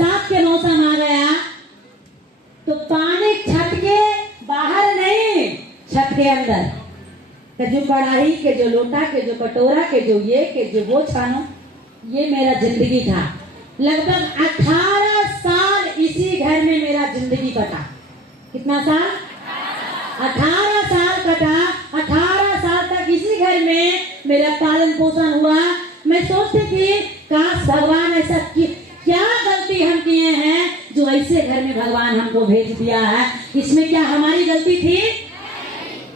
बरसात के मौसम आ गया तो पानी छत के बाहर नहीं, छत के अंदर। तो जो कढ़ाई के, जो लोटा के, जो कटोरा के, जो ये के, जो वो छानो, ये मेरा जिंदगी था। लगभग 18 साल इसी घर में मेरा जिंदगी कटा। कितना साल? 18 साल कटा। 18 साल तक इसी घर में मेरा पालन पोषण हुआ। मैं सोचती थी काश भगवान ऐसा क्या गलती हम किए हैं जो ऐसे घर में भगवान हमको भेज दिया है। इसमें क्या हमारी गलती थी?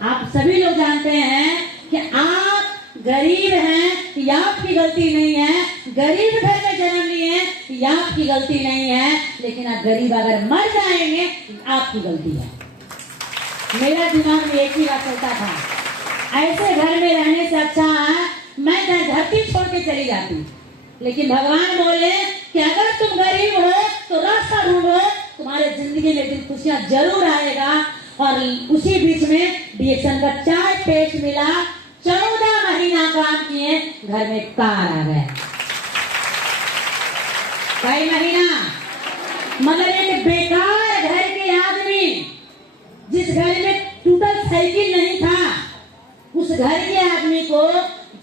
आप सभी लोग जानते हैं कि आप गरीब हैं, ये आपकी गलती नहीं है। गरीब घर में जन्म लिए, ये आपकी गलती नहीं है। लेकिन आप गरीब अगर मर जाएंगे, आपकी गलती है। मेरा दिमाग में एक ही बात चलता था, ऐसे घर में रहने से अच्छा है मैं धरती छोड़ के चली जाती। लेकिन भगवान बोले कि अगर तुम गरीब हो तो रास्ता ढूंढो, तुम्हारे जिंदगी में दिन खुशियां जरूर आएगा। और उसी बीच में डीएक्शन का 4 पेज मिला। 14 महीना काम किए, घर में कार आ गया। कई महीना मगर एक बेकार घर के आदमी, जिस घर में टूटल साइकिल नहीं था, उस घर के आदमी को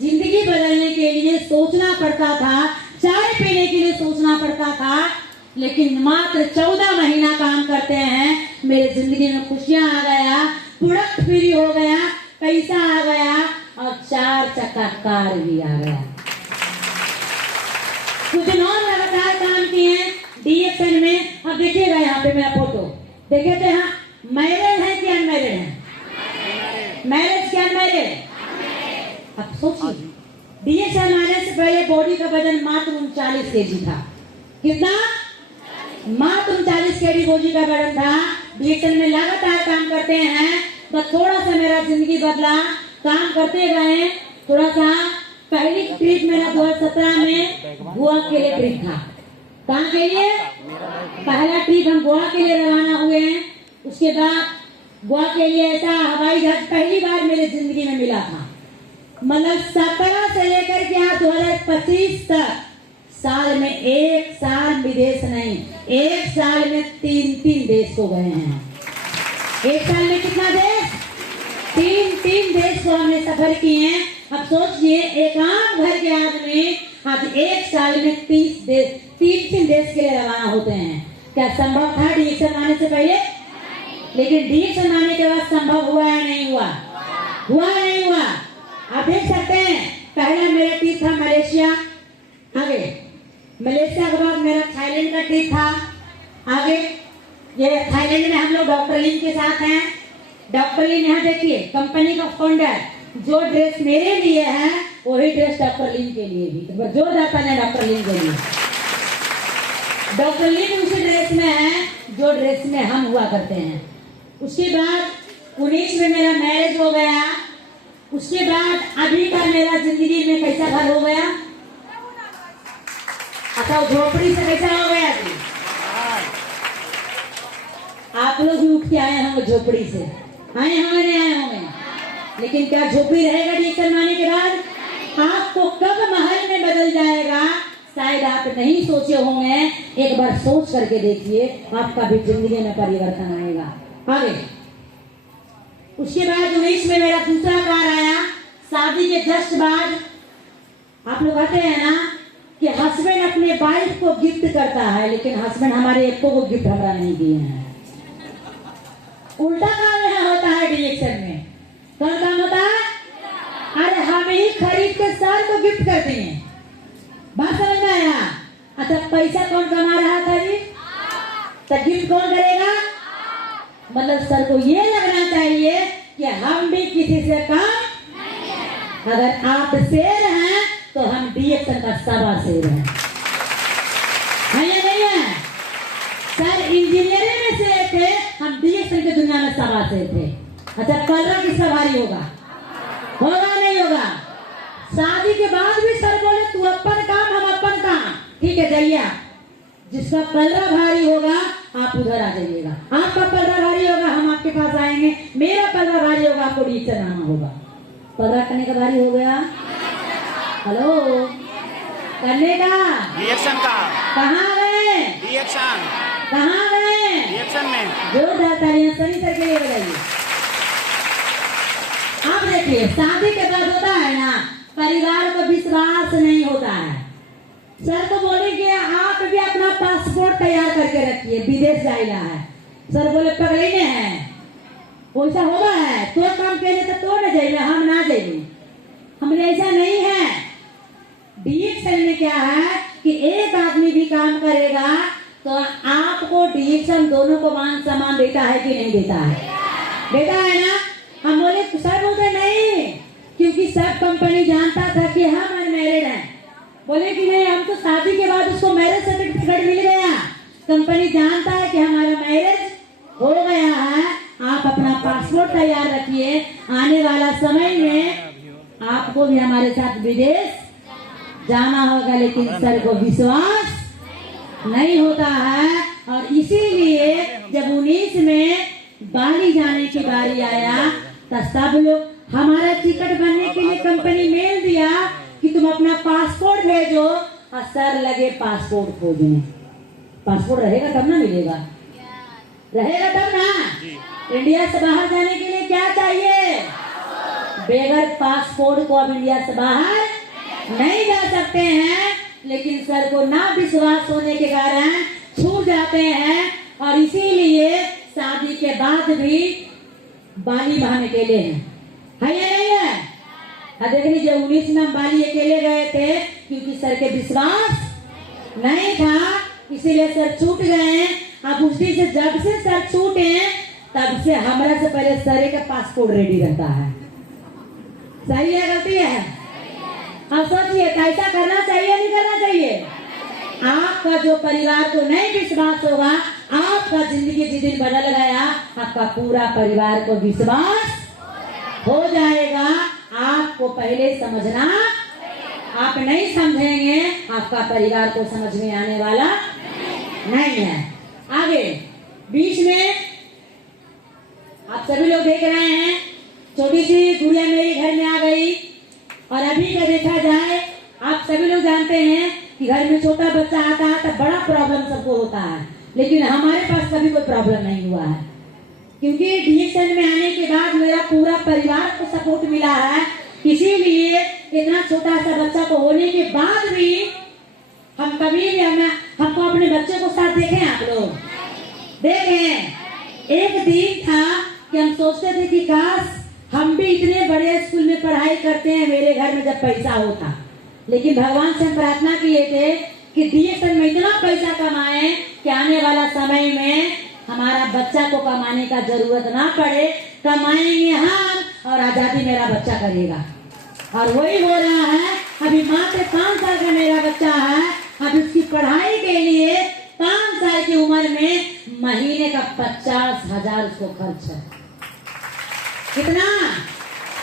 जिंदगी बदलने के लिए सोचना पड़ता था, चाय पीने के लिए सोचना पड़ता था। लेकिन मात्र 14 महीना काम करते हैं, मेरे जिंदगी में खुशियां आ गया, प्रोडक्ट फ्री हो गया, पैसा आ गया और 4 चक्का कार भी आ गया। कुछ दिन और लगातार काम किए डीएक्शन में। अब देखिएगा यहाँ पे मेरा फोटो देखे थे। हाँ, मैरिड है कि अनमैरिड है? मैरिज क्या अनमैरिड? अब सोचिए, डीएक्शन आने से पहले बॉडी का वजन मात्र 39 kg था। कितना? मात्र 39 kg बॉडी का वजन था। डीएक्शन में लगातार काम करते हैं तो थोड़ा सा मेरा जिंदगी बदला। काम करते गए थोड़ा सा। पहली ट्रिप मेरा 2017 में गोवा के लिए ट्रिप था। कहाँ के लिए? पहला ट्रिप हम गोवा के लिए रवाना हुए हैं। उसके बाद गोवा के लिए ऐसा हवाई जहाज पहली बार मेरे जिंदगी में मिला था। मतलब 17 से लेकर के 2025 तक साल में 1 साल विदेश नहीं, 1 साल में 3 देश को गए हैं। 1 साल में कितना देश? 3 देश को हमने सफर किए हैं। अब सोचिए, एक आम घर के आदमी आज 1 साल में 3 देश के लिए रवाना होते हैं। क्या संभव था डीएक्शन आने से पहले? लेकिन डीएक्शन आने के बाद संभव हुआ या नहीं हुआ? हुआ नहीं हुआ? आप देख सकते हैं, पहला मेरा ट्रिप था मलेशिया। आगे मलेशिया के बाद मेरा थाईलैंड का ट्रिप था। आगे ये थाईलैंड में हम लोग डॉक्टर लिन के साथ हैं। डॉक्टर लिन यहाँ देखिए, कंपनी का फाउंडर। जो ड्रेस मेरे लिए है वही ड्रेस डॉक्टर लिन के लिए भी। तो जो जाता है डॉक्टर लिन के लिए, डॉक्टर लिन उसी ड्रेस में है जो ड्रेस में हम हुआ करते हैं। उसके बाद 19 में मेरा मैरिज हो गया। उसके बाद अभी का मेरा जिंदगी में कैसा घर हो गया? अच्छा, झोपड़ी से कैसा हो गया जी? आप लोग भी उठ के आए होंगे झोपड़ी से। आए होंगे नहीं आए होंगे? लेकिन क्या झोपड़ी रहेगा डीएक्शन आने के बाद? आपको कब महल में बदल जाएगा शायद आप नहीं सोचे होंगे। एक बार सोच करके देखिए, आपका भी जिंदगी में परिवर्तन आएगा। आगे उसके बाद 19 में मेरा दूसरा कार आया। शादी के जस्ट बाद आप लोग कहते हैं ना कि हस्बैंड अपने वाइफ को गिफ्ट करता है, लेकिन हस्बैंड हमारे एको को गिफ्ट हमारा नहीं दिए हैं। उल्टा काम यहाँ होता है डीएक्शन में। कौन काम होता है? अरे हम ही खरीद के सर को गिफ्ट करते हैं। बात समझ में आया? अच्छा, पैसा कौन कमा रहा था जी? तो गिफ्ट कौन करेगा? मतलब सर को ये लगना चाहिए कि हम भी किसी से कम नहीं है। अगर आप शेर हैं तो हम डीएक्शन का 7वां शेर है या नहीं है? सर इंजीनियरिंग में शेर थे, हम डीएक्शन की दुनिया में 7वां शेर थे। अच्छा, पलरा किसका भारी होगा? होगा नहीं होगा? शादी के बाद भी सर बोले तू अपन काम हम अपन काम। ठीक है, जाइए। जिसका पलरा भारी होगा आप उधर आ जाइएगा। आपका पलरा भारी होगा हम आपके पास आएंगे। मेरा पलरा भारी होगा आपको डीएक्शन आना होगा। पलरा करने का भारी हो गया? हेलो, करने का? डीएक्शन का? कहाँ गए? डीएक्शन रिएक्शन कहाँ गए? रिएक्शन में। जोरदार तालियां सनी सर के लिए बजाइए। अब देखिए, शादी के बाद होता है ना, परिवार को विश्वास नहीं होता है। सर को बोले कि आप भी अपना पासपोर्ट तैयार करके रखिए, विदेश जाइला है। सर बोले पगले ने है, वैसा होगा है तो काम केले तो न जाइए, हम ना जाइए। हमने ऐसा नहीं है। डीएक्शन में क्या है कि एक आदमी भी काम करेगा तो आपको डीएक्शन दोनों को मान सम्मान देता है कि नहीं देता है? देता है ना। हम बोले सर बोलते नहीं, क्योंकि सब कंपनी जानता था कि हम अनमैरिड हैं। बोले कि नहीं, हम तो शादी के बाद उसको मैरिज सर्टिफिकेट मिल गया, कंपनी जानता है कि हमारा मैरिज हो गया है। आप अपना पासपोर्ट तैयार रखिए, आने वाला समय में आपको भी हमारे साथ विदेश जाना होगा। लेकिन सर को विश्वास नहीं होता है, और इसीलिए जब 19 में बाली जाने की बारी आया तो सब लोग हमारा टिकट बनने के लिए कंपनी मेल दिया कि तुम अपना पासपोर्ट भेजो, और सर लगे पासपोर्ट खोजने। पासपोर्ट रहेगा तब ना मिलेगा, रहेगा तब ना। इंडिया से बाहर जाने के लिए क्या चाहिए? बगैर पासपोर्ट को अब इंडिया से बाहर नहीं जा सकते हैं। लेकिन सर को ना विश्वास होने के कारण छूट जाते हैं, और इसीलिए शादी के बाद भी बाली बहाने अकेले हैं। है या नहीं है? देख लीजिए, 19 में बाली अकेले गए थे क्योंकि सर के विश्वास नहीं था, इसीलिए सर छूट गए। अब उसी से जब से सर छूटे तब से हमारा से पहले सर का पासपोर्ट रेडी रहता है। सही है गलती है? अब सोचिए, कैसा करना चाहिए नहीं करना चाहिए? आपका जो परिवार को नहीं विश्वास होगा, आपका जिंदगी जिस दिन बदल गया, आपका पूरा परिवार को विश्वास हो जाएगा। आपको पहले समझना, आप नहीं समझेंगे आपका परिवार को समझ में आने वाला नहीं है। आगे बीच में आप सभी लोग देख रहे हैं, छोटी सी गुड़िया मेरे घर में आ गई। और अभी का देखा जाए, आप सभी लोग जानते हैं कि घर में छोटा बच्चा आता है तो बड़ा प्रॉब्लम सबको होता है, लेकिन हमारे पास कभी कोई प्रॉब्लम नहीं हुआ है, क्योंकि डीएक्शन में आने के बाद मेरा पूरा परिवार को सपोर्ट मिला है। इसीलिए इतना छोटा सा बच्चा को होने के बाद भी हम कभी भी हमको अपने बच्चे को साथ देखें। आप लोग देखें, एक दिन था कि हम सोचते थे कि काश हम भी इतने बड़े स्कूल में पढ़ाई करते हैं, मेरे घर में जब पैसा होता। लेकिन भगवान से हम प्रार्थना किए थे कि डीएक्शन में इतना पैसा कमाए कि आने वाला समय में हमारा बच्चा को कमाने का जरूरत ना पड़े, कमाएंगे हम और आजादी मेरा बच्चा करेगा। और वही हो रहा है। अभी मात्र 5 साल का मेरा बच्चा है, अब उसकी पढ़ाई के लिए 5 साल की उम्र में महीने का 50,000 उसको खर्च है। कितना?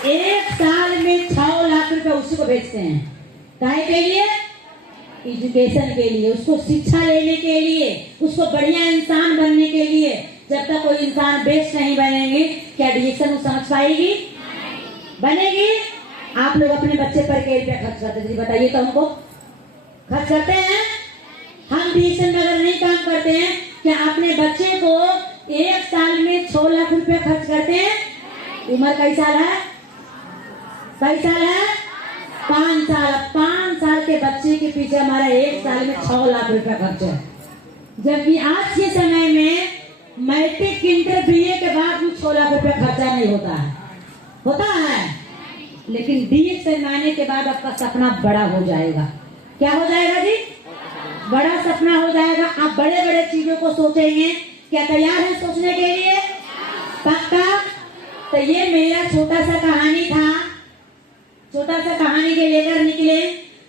1 साल में 6 लाख रुपए उसी को भेजते हैं। काहे के लिए? एजुकेशन के लिए, उसको शिक्षा लेने के लिए, उसको बढ़िया इंसान बनने के लिए। जब तक कोई इंसान बेस्ट नहीं बनेगी, क्या डीएक्शन समझ पाएगी? बनेगी? आप लोग अपने बच्चे पर क्या रुपया खर्च करते हैं बताइए तो हमको? खर्च करते हैं? हम डीएक्शन में अगर नहीं काम करते हैं, क्या अपने बच्चे को 1 साल में 6 लाख रुपया खर्च करते हैं? उम्र कई साल है? कई साल है? 5 साल। 5 साल के बच्चे के पीछे हमारा 1 साल में 6 लाख रुपया खर्च है। जबकि आज के समय में मैट्रिक इंटर बीए के बाद भी 6 लाख रुपया खर्चा नहीं होता है। होता है? लेकिन डीएक्शन आने के बाद आपका सपना बड़ा हो जाएगा। क्या हो जाएगा जी? बड़ा सपना हो जाएगा। आप बड़े बड़े चीजों को सोचेंगे। क्या तैयार है सोचने के लिए? पक्का? तो ये मेरा छोटा सा कहानी था, छोटा सा कहानी के लेकर निकले।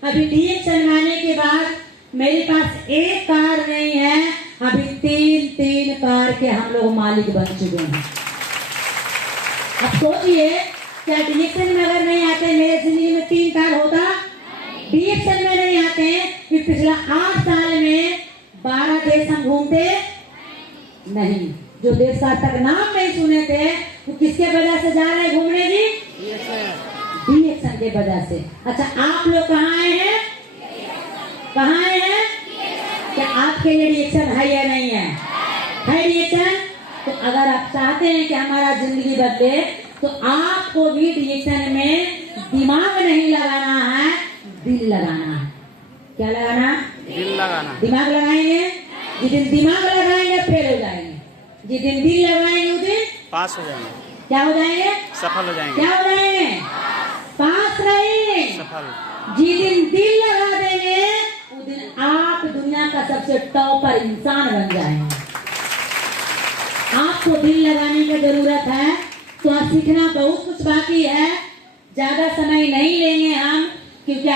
अभी डीएक्शन आने के बाद मेरे पास 1 कार नहीं है, अभी 3 कार के हम लोग मालिक बन चुके हैं। अब सोचिए, क्या डीएक्शन में अगर नहीं आते मेरे जिंदगी में 3 कार होता? डीएक्शन में नहीं आते फिर पिछला 8 साल में 12 देश हम घूमते नहीं। जो देश का तक नाम नहीं सुने थे वो किसके वजह से जा रहे हैं घूमने जी? डीएक्शन के वजह से। अच्छा, आप लोग कहाँ आए हैं? कहाँ आए हैं? क्या आपके लिए रिएक्शन है या नहीं है? है रिएक्शन? तो अगर आप चाहते हैं कि हमारा जिंदगी बदले तो आपको भी रिएक्शन में दिमाग नहीं लगाना है, दिल लगाना है। क्या लगाना? दिल लगाना। दिमाग लगाएंगे, जिस दिन दिमाग लगाएंगे फेल हो जाएंगे, जिस दिन दिल लगाएंगे उस दिन पास हो जाएंगे। क्या हो जाएंगे? सफल हो जाएंगे। क्या हो जाएंगे? पास नहीं, सफल। जिस दिन दिल लगा देंगे उस दिन आप दुनिया का सबसे टॉपर इंसान बन जाएंगे। आपको दिल लगाने की जरूरत है, तो सीखना बहुत कुछ बाकी है, ज्यादा समय नहीं लेंगे हम, क्योंकि